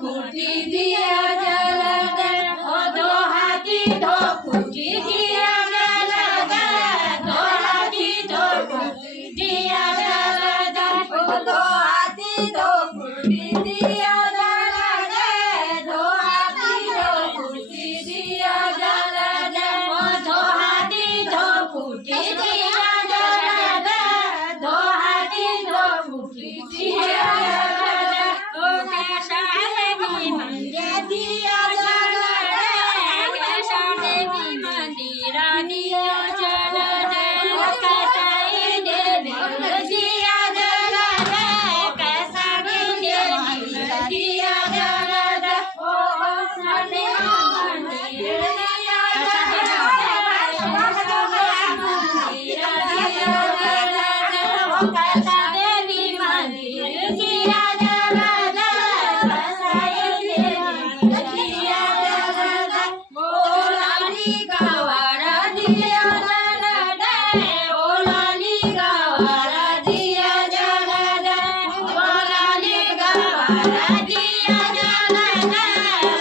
खूटी दिया जल दे ओ दो हाथी दो खूटी दिया जल दे दो हाथी दो खूटी दिया जल दे ओ दो हाथी दो खूटी दिया जल दे दो हाथी दो खूटी दिया जल दे ओ दो हाथी दो खूटी दिया जल दे दो हाथी दो खूटी दिया जल दे ओ कैसा देवी मंदिर दिया जल दे कैसा देवी मंदिर दिया जल दे कैसा देवी दिया जल दे कैसा देवी दिया जल दे ओ सारे मंदिर दिया जल दे मंदिर दिया जल दे ओ कैसा देवी मंदिर दिया जल दे कैसा देवी दिया जल दे ओ लाली गवारा दिया जल दे ओ लाली गवारा दिया जल दे ओ लाली गवारा दिया जल दे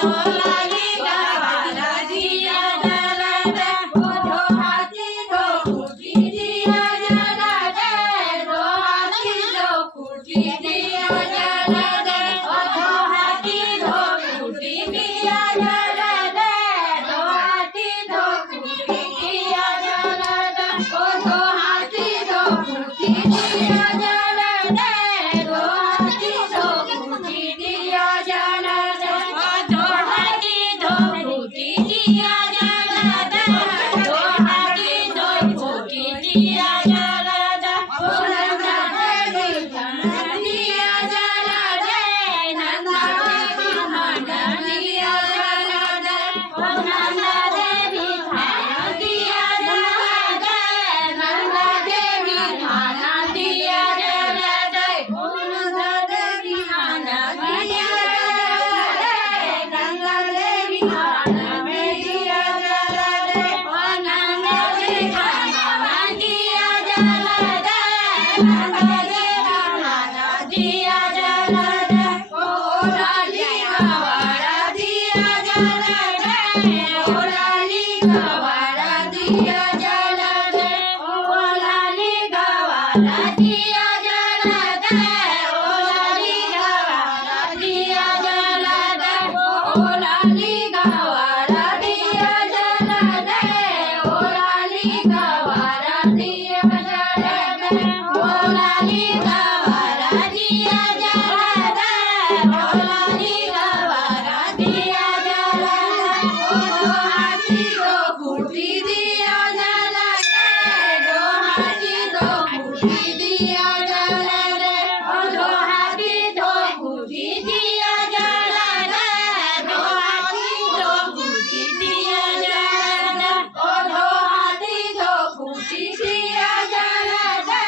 ओ लाली गवारा दिया जल दे ओ दो हाथी दो खूटी दिया जल दे दो हाथी दो खूटी दिया जल दे ओ दो हाथी दो खूटी दिया जल दे दो हाथी दो खूटी दिया जल दे ओ दो हाथी दो खूटी दिया जल दे दो हाथी दो खूटी दिया जल दे ओ दो हाथी दो खूटी दिया जल दे दो हाथी दो खूटी दिया जल दे ओ नंदा देवी धन दिया जल दे नंदा देवी धन दिया जल दे ओ नंदा देवी धन दिया जल दे नंदा देवी धन दिया जल दे ओ नंदा देवी धन दिया जल दे नंदा देवी धन दिया जल दे ओ नंदा देवी धन दिया जल दे नंदा देवी धन दिया जल दे ओ लाली गवारा दिया जल दे ओ लाली गवारा दिया जल दे ओ लाली गवारा दिया जल दे ओ लाली गवारा दिया जल दे ओ लाली गवारा दिया जल दे ओ लाली गवारा दिया जल दे ओ लाली गवारा दिया जल दे ओ लाली गवारा दिया जल दे ओ दो हाथी दो खूटी दिया जल दे दो हाथी दो खूटी दिया जल दे ओ दो हाथी दो खूटी दिया जल दे दो हाथी दो खूटी दिया जल दे ओ दो हाथी दो खूटी दिया जल दे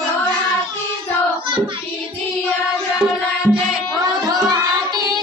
दो हाथी दो खूटी दिया जल दे ओ दो हाथी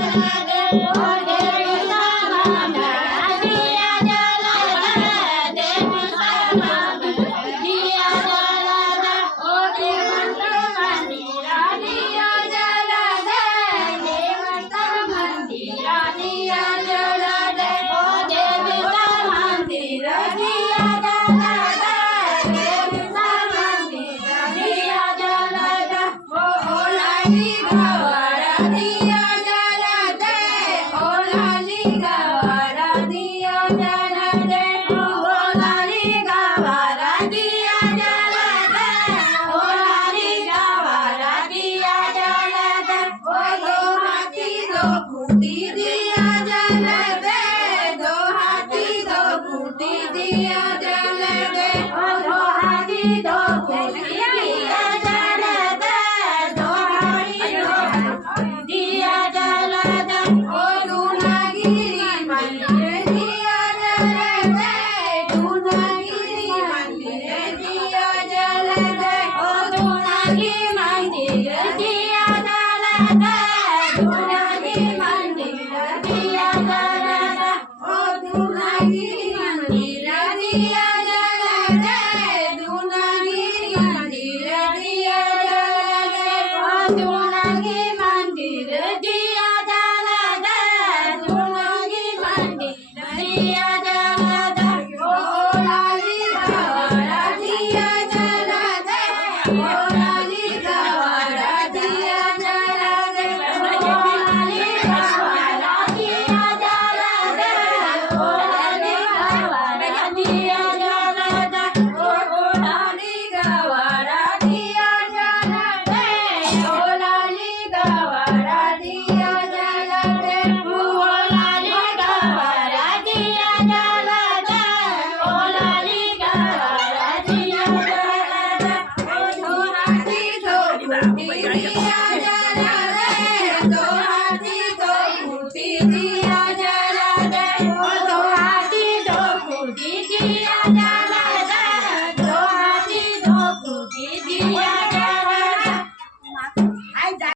राजा